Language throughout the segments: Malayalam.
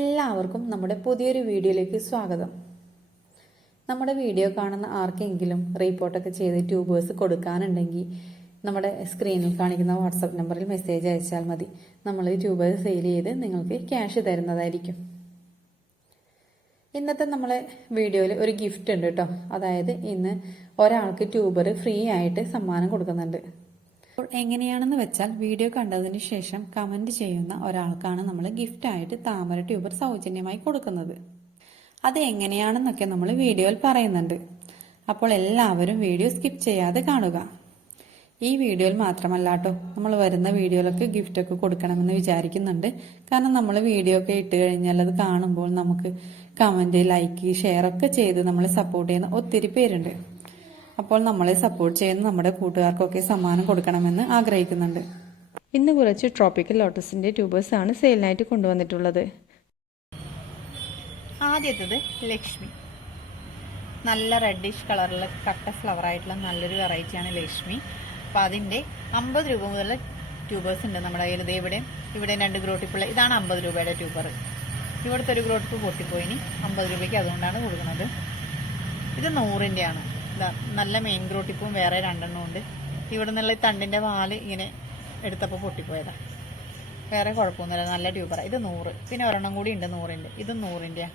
എല്ലാവർക്കും നമ്മുടെ പുതിയൊരു വീഡിയോയിലേക്ക് സ്വാഗതം. നമ്മുടെ വീഡിയോ കാണുന്ന ആർക്കെങ്കിലും റീപോർട്ടൊക്കെ ചെയ്ത് ട്യൂബേഴ്സ് കൊടുക്കാനുണ്ടെങ്കിൽ നമ്മുടെ സ്ക്രീനിൽ കാണിക്കുന്ന വാട്സപ്പ് നമ്പറിൽ മെസ്സേജ് അയച്ചാൽ മതി. നമ്മൾ ട്യൂബേഴ്സ് സെയിൽ ചെയ്ത് നിങ്ങൾക്ക് ക്യാഷ് തരുന്നതായിരിക്കും. ഇന്നത്തെ നമ്മളെ വീഡിയോയിൽ ഒരു ഗിഫ്റ്റ് ഉണ്ട് കേട്ടോ. അതായത് ഇന്ന് ഒരാൾക്ക് ട്യൂബർ ഫ്രീ ആയിട്ട് സമ്മാനം കൊടുക്കുന്നുണ്ട്. അപ്പോൾ എങ്ങനെയാണെന്ന് വെച്ചാൽ വീഡിയോ കണ്ടതിന് ശേഷം കമന്റ് ചെയ്യുന്ന ഒരാൾക്കാണ് നമ്മൾ ഗിഫ്റ്റായിട്ട് താമര ട്യൂബർ സൗജന്യമായി കൊടുക്കുന്നത്. അത് എങ്ങനെയാണെന്നൊക്കെ നമ്മൾ വീഡിയോയിൽ പറയുന്നുണ്ട്. അപ്പോൾ എല്ലാവരും വീഡിയോ സ്കിപ്പ് ചെയ്യാതെ കാണുക. ഈ വീഡിയോയിൽ മാത്രമല്ല കേട്ടോ, നമ്മൾ വരുന്ന വീഡിയോയിലൊക്കെ ഗിഫ്റ്റൊക്കെ കൊടുക്കണമെന്ന് വിചാരിക്കുന്നുണ്ട്. കാരണം നമ്മൾ വീഡിയോ ഒക്കെ ഇട്ട് കഴിഞ്ഞാൽ അത് കാണുമ്പോൾ നമുക്ക് കമന്റ്, ലൈക്ക്, ഷെയർ ഒക്കെ ചെയ്ത് നമ്മളെ സപ്പോർട്ട് ചെയ്യുന്ന ഒത്തിരി പേരുണ്ട്. അപ്പോൾ നമ്മളെ സപ്പോർട്ട് ചെയ്യുന്ന നമ്മുടെ കൂട്ടുകാർക്കൊക്കെ സമ്മാനം കൊടുക്കണമെന്ന് ആഗ്രഹിക്കുന്നുണ്ട്. ഇന്ന് കുറച്ച് ട്രോപ്പിക്കൽ ലോട്ടസിന്റെ ട്യൂബേഴ്സ് ആണ് സെയിലിനായിട്ട് കൊണ്ടുവന്നിട്ടുള്ളത്. ആദ്യത്തേത് ലക്ഷ്മി. നല്ല റെഡിഷ് കളറിൽ കട്ട ഫ്ലവർ ആയിട്ടുള്ള നല്ലൊരു വെറൈറ്റിയാണ് ലക്ഷ്മി. അപ്പോൾ അതിൻ്റെ 50 രൂപ മുതലുള്ള ട്യൂബേഴ്സ് ഉണ്ട് നമ്മുടെ കയ്യിൽ. ഇവിടെ 2 ഗ്രോട്ടിപ്പുള്ള ഇതാണ് 50 രൂപയുടെ ട്യൂബർ. ഇവിടുത്തെ ഒരു ഗ്രോട്ടിപ്പ് പൊട്ടിപ്പോയിനി 50 രൂപയ്ക്ക്, അതുകൊണ്ടാണ് കൊടുക്കുന്നത്. ഇത് 100-ൻ്റെ ആണ്. നല്ല മെയിൻ ഗ്രോട്ടിപ്പും വേറെ 2 ഉണ്ട്. ഇവിടെ നിന്നുള്ള ഈ തണ്ടിൻ്റെ വാല് ഇങ്ങനെ എടുത്തപ്പോൾ പൊട്ടിപ്പോയതാ. വേറെ കുഴപ്പമൊന്നുമില്ല, നല്ല ട്യൂബറാണ്. ഇത് 100. പിന്നെ ഒരെണ്ണം കൂടി ഉണ്ട് 100-ൻ്റെ. ഇത് 100-ൻ്റെ.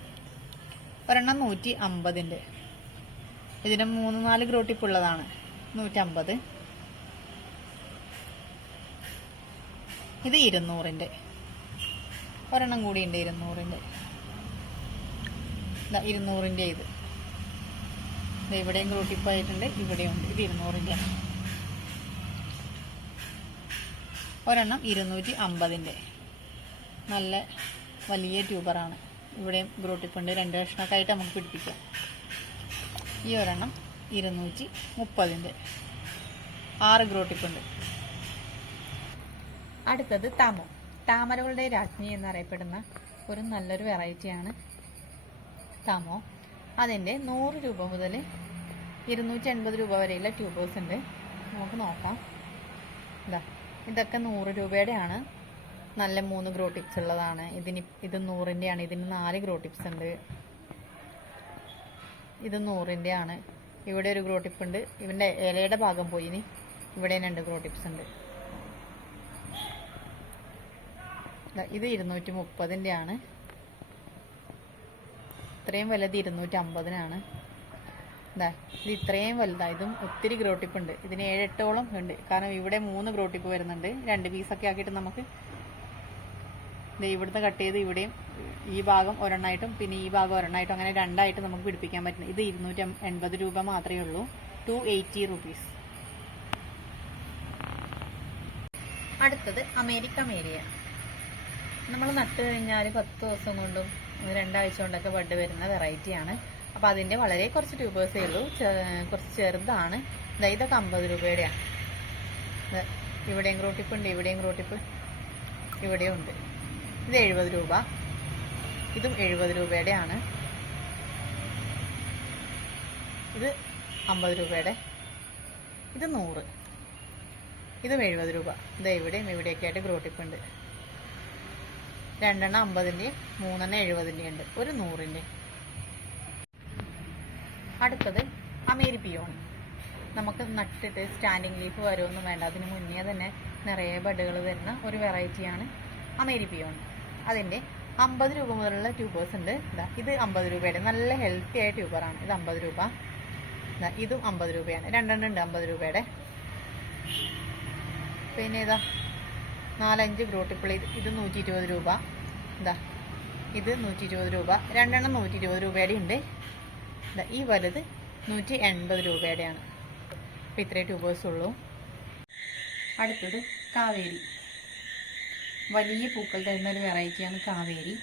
ഒരെണ്ണം 150-ൻ്റെ. ഇതിന് 3-4 ഗ്രോട്ടിപ്പ് ഉള്ളതാണ്. 150. ഇത് 200-ൻ്റെ. ഒരെണ്ണം കൂടി ഉണ്ട് 200-ൻ്റെ. 200-ൻ്റെ. ഇവിടെയും ഗ്രോട്ടിപ്പായിട്ടുണ്ട്, ഇവിടെയുണ്ട്. ഇത് 200-ൻ്റെ. ഒരെണ്ണം 250-ൻ്റെ. നല്ല വലിയ ട്യൂബറാണ്. ഇവിടെയും ഗ്രോട്ടിപ്പുണ്ട്. 2 കഷ്ണമൊക്കെ ആയിട്ട് നമുക്ക് പിടിപ്പിക്കാം. ഈ ഒരെണ്ണം 230-ൻ്റെ. 6 ഗ്രോട്ടിപ്പുണ്ട്. അടുത്തത് താമരകളുടെ രാജ്ഞി എന്നറിയപ്പെടുന്ന ഒരു നല്ലൊരു വെറൈറ്റിയാണ് താമോ. അതിൻ്റെ 100 രൂപ മുതൽ 280 രൂപ വരെയുള്ള ട്യൂബേഴ്സ് ഉണ്ട്. നമുക്ക് നോക്കാം. ഇതൊക്കെ 100 രൂപയുടെ ആണ്. നല്ല 3 ഗ്രോട്ടിപ്സ് ഉള്ളതാണ്. ഇത് 100-ൻ്റെ ആണ്. ഇതിന് 4 ഗ്രോട്ടിപ്സ് ഉണ്ട്. ഇത് 100-ൻ്റെ ആണ്. ഇവിടെ ഒരു ഗ്രോട്ടിപ്പ് ഉണ്ട്. ഇവൻ്റെ ഇലയുടെ ഭാഗം പോയി. ഇനി ഇവിടെ 2 ഗ്രോട്ടിപ്സ് ഉണ്ട്. ഇത് 230-ൻ്റെ ആണ്. ഇത്രയും വലുത് 250-നാണ്. ഇത് ഇത്രയും വലുതാണ്. ഇതും ഒത്തിരി ഗ്രോട്ടിപ്പ് ഉണ്ട്. ഇതിന് 7-8ഓളം ഉണ്ട്. കാരണം ഇവിടെ 3 ഗ്രോട്ടിപ്പ് വരുന്നുണ്ട്. 2 പീസൊക്കെ ആക്കിയിട്ട് നമുക്ക് ഇവിടുന്ന് കട്ട് ചെയ്ത് ഇവിടെയും ഈ ഭാഗം ഒരെണ്ണമായിട്ടും പിന്നെ ഈ ഭാഗം ഒരെണ്ണമായിട്ടും അങ്ങനെ 2ആയിട്ട് നമുക്ക് പിടിപ്പിക്കാൻ പറ്റും. ഇത് 280 രൂപ മാത്രമേ ഉള്ളൂ. 280 റുപ്പീസ്. അടുത്തത് അമേരിക്ക മേരിയ. നമ്മൾ നട്ട് കഴിഞ്ഞാൽ 10 ദിവസം കൊണ്ടും 2 ആഴ്ച കൊണ്ടൊക്കെ ബഡ് വരുന്ന വെറൈറ്റിയാണ്. അപ്പോൾ അതിൻ്റെ വളരെ കുറച്ച് ട്യൂബേഴ്സേ ഉള്ളൂ. കുറച്ച് ചെറുതാണ്. ഇതൊക്കെ 50 രൂപയുടെയാണ്. ഇവിടെയും ഗ്രോട്ടിപ്പ് ഉണ്ട്, ഇവിടെയും ഗ്രോട്ടിപ്പ്, ഇവിടെയും ഉണ്ട്. ഇത് 70 രൂപ. ഇതും 70 രൂപയുടെ ആണ്. ഇത് 50 രൂപയുടെ. ഇത് 100. ഇതും 70 രൂപ. ഇവിടെയും ഇവിടെയൊക്കെ ആയിട്ട് ഗ്രോട്ടിപ്പ് ഉണ്ട്. 2 50-ൻ്റെ, 3 70-ൻ്റെ ഉണ്ട്. ഒരു 100-ൻ്റെ. അടുത്തത് അമേരി പിയോൺ. നമുക്ക് നട്ടിട്ട് സ്റ്റാൻഡിങ് ലീഫ് വരുമൊന്നും വേണ്ട. അതിന് മുന്നേ തന്നെ നിറയെ ബഡുകൾ വരുന്ന ഒരു വെറൈറ്റിയാണ് അമേരി പിയോൺ. അതിൻ്റെ 50 രൂപ മുതലുള്ള ട്യൂബേഴ്സ് ഉണ്ട്. ഇത് 50 രൂപയുടെ നല്ല ഹെൽത്തി ആയ ട്യൂബറാണ്. ഇത് 50 രൂപ. ഇതും 50 രൂപയാണ്. 2 ഉണ്ട് 50 രൂപയുടെ. പിന്നെ 4-5 ഗ്രോട്ടിപ്പിൾ. ഇത് 120 രൂപ. ഇത് 120 രൂപ. 2 120 രൂപയുടെ ഉണ്ട്. ഈ വലുത് 180 രൂപയുടെയാണ്. അപ്പോൾ ഇത്രയും ട്യൂബേഴ്സ് ഉള്ളൂ. അടുത്തത് കാവേരി. വലിയ പൂക്കൾ തരുന്ന ഒരു വെറൈറ്റിയാണ് കാവേരി.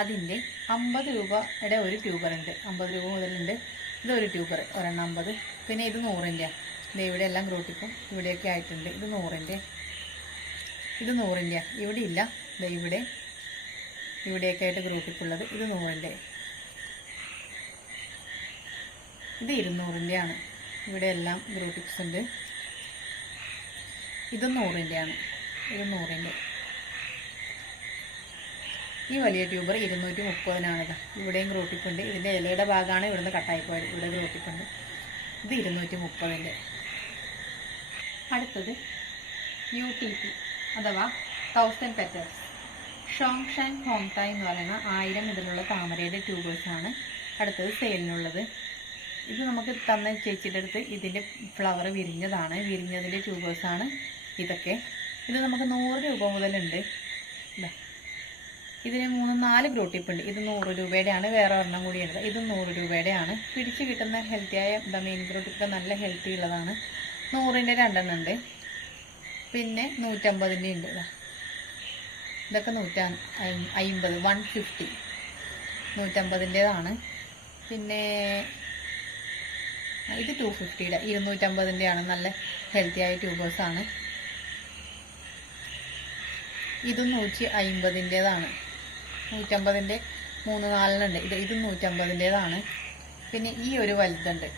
അതിൻ്റെ 50 രൂപയുടെ ഒരു ട്യൂബർ ഉണ്ട്. 50 രൂപ മുതലുണ്ട്. ഇതൊരു ട്യൂബർ, ഒരെണ്ണം 50. പിന്നെ ഇത് 100-ൻ്റെ. ഇവിടെ എല്ലാം ഗ്രോട്ടിപ്പും ഇവിടെയൊക്കെ ആയിട്ടുണ്ട്. ഇത് 100-ൻ്റെ. ഇത് 100-ൻ്റെ. ഇവിടെ ഇല്ല. ഇവിടെയൊക്കെ ആയിട്ട് ഗ്രോട്ടിപ്പുള്ളത്. ഇത് 100-ൻ്റെ. ഇത് 200-ൻ്റെ ആണ്. ഇവിടെ എല്ലാം ഗ്രോട്ടിപ്സ് ഉണ്ട്. ഇത് 100-ൻ്റെ ആണ്. ഇത് 100-ൻ്റെ. ഈ വലിയ ട്യൂബർ 230-നാണിത്. ഇവിടെയും ഗ്രോട്ടിപ്പുണ്ട്. ഇതിൻ്റെ ഇലയുടെ ഭാഗമാണ് ഇവിടുന്ന് കട്ടായിപ്പോയത്. ഇവിടെ ഗ്രോട്ടിപ്പുണ്ട്. ഇത് 230-ൻ്റെ. അടുത്തത് UTP അഥവാ 1000 പെറ്റൽസ്. ഷോങ് ഷാൻ ഹോങ് തായ് എന്ന് പറയുന്ന 1000 ഇതിലുള്ള താമരയുടെ ട്യൂബേഴ്സാണ് അടുത്തത് സെയിലിനുള്ളത്. ഇത് നമുക്ക് തന്ന ചേച്ചിയുടെ അടുത്ത് ഇതിൻ്റെ ഫ്ലവർ വിരിഞ്ഞതാണ്. വിരിഞ്ഞതിൻ്റെ ട്യൂബേഴ്സാണ് ഇതൊക്കെ. ഇത് നമുക്ക് 100 രൂപ മുതലുണ്ട്. ഇതിന് 3-4 ഗ്രോട്ടിപ്പുണ്ട്. ഇത് 100 രൂപയുടെയാണ്. വേറെ ഒരെണ്ണം കൂടിയുണ്ട്. ഇത് 100 രൂപയുടെയാണ്. പിടിച്ച് കിട്ടുന്ന ഹെൽത്തിയായ മെയിൻ ഗ്രോട്ടിപ്പൊക്കെ നല്ല ഹെൽത്തി ഉള്ളതാണ്. 100-ൻ്റെ 2 ഉണ്ട്. പിന്നെ 150-ൻ്റെ ഉണ്ട്. ഇതൊക്കെ 150, 150, 150-ൻ്റെതാണ്. പിന്നെ ഇത് 250-യുടെ 250-ൻ്റെയാണ്. നല്ല ഹെൽത്തിയായ ട്യൂബേഴ്സാണ്. ഇതും 150-ൻ്റെതാണ്. 150-ൻ്റെ 3-4 ഉണ്ട്. ഇത് 150-ൻ്റെതാണ്. പിന്നെ ഈ ഒരു വലുതുണ്ട്.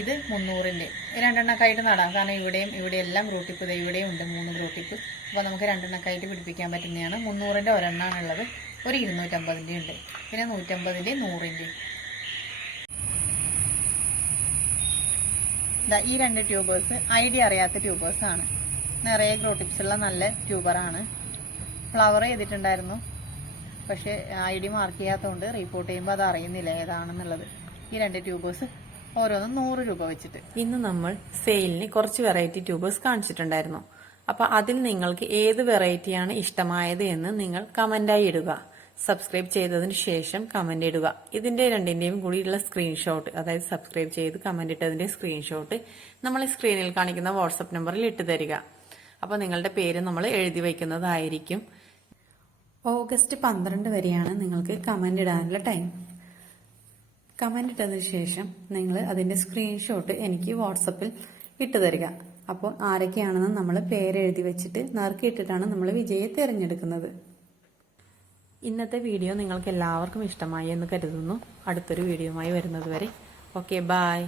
ഇത് 300-ൻ്റെ. 2 എണ്ണക്കായിട്ട് നടാം. കാരണം ഇവിടെ എല്ലാം ഗ്രോട്ടിപ്പ്. ഇവിടെയും ഉണ്ട് 3 ഗ്രോട്ടിപ്പ്. അപ്പോൾ നമുക്ക് 2 എണ്ണക്കായിട്ട് പിടിപ്പിക്കാൻ പറ്റുന്നതാണ്. 300-ൻ്റെ ഒരെണ്ണമാണുള്ളത്. ഒരു 250-ൻ്റെ ഉണ്ട്. പിന്നെ 150-ൻ്റെ 100-ൻ്റെ. ഈ 2 ട്യൂബേഴ്സ് ഐഡിയ അറിയാത്ത ട്യൂബേഴ്സാണ്. നിറയെ ഗ്രോട്ടിപ്സ് ഉള്ള നല്ല ട്യൂബറാണ്. ഫ്ലവർ ചെയ്തിട്ടുണ്ടായിരുന്നു. പക്ഷേ ID മാർക്ക് ചെയ്യാത്തതുകൊണ്ട് റിപ്പോർട്ട് ചെയ്യുമ്പോൾ അത് അറിയുന്നില്ല ഏതാണെന്നുള്ളത്. ഈ 2 ട്യൂബേഴ്സ് ഓരോന്നും 100 രൂപ വെച്ചിട്ട്. ഇന്ന് നമ്മൾ സെയിലിന് കുറച്ച് വെറൈറ്റി ട്യൂബേഴ്സ് കാണിച്ചിട്ടുണ്ടായിരുന്നു. അപ്പൊ അതിൽ നിങ്ങൾക്ക് ഏത് വെറൈറ്റിയാണ് ഇഷ്ടമായത് എന്ന് നിങ്ങൾ കമന്റായി ഇടുക. സബ്സ്ക്രൈബ് ചെയ്തതിന് ശേഷം കമന്റ് ഇടുക. ഇതിന്റെ 2ന്റെയും കൂടിയുള്ള സ്ക്രീൻഷോട്ട്, അതായത് സബ്സ്ക്രൈബ് ചെയ്ത് കമന്റ് ഇട്ടതിന്റെ സ്ക്രീൻഷോട്ട് നമ്മൾ സ്ക്രീനിൽ കാണിക്കുന്ന വാട്സപ്പ് നമ്പറിൽ ഇട്ട് തരിക. അപ്പൊ നിങ്ങളുടെ പേര് നമ്മൾ എഴുതി വയ്ക്കുന്നതായിരിക്കും. ഓഗസ്റ്റ് 12 വരെയാണ് നിങ്ങൾക്ക് കമന്റ് ഇടാനുള്ള ടൈം. കമന്റ് ഇട്ടതിന് ശേഷം നിങ്ങൾ അതിന്റെ സ്ക്രീൻഷോട്ട് എനിക്ക് വാട്സപ്പിൽ ഇട്ട് തരിക. അപ്പോൾ ആരൊക്കെയാണെന്ന് നമ്മൾ പേരെഴുതി വെച്ചിട്ട് നറുക്കിയിട്ടിട്ടാണ് നമ്മൾ വിജയെ തിരഞ്ഞെടുക്കുന്നത്. ഇന്നത്തെ വീഡിയോ നിങ്ങൾക്ക് എല്ലാവർക്കും ഇഷ്ടമായി എന്ന് കരുതുന്നു. അടുത്തൊരു വീഡിയോയുമായി വരുന്നത് വരെ ഓക്കെ, ബൈ.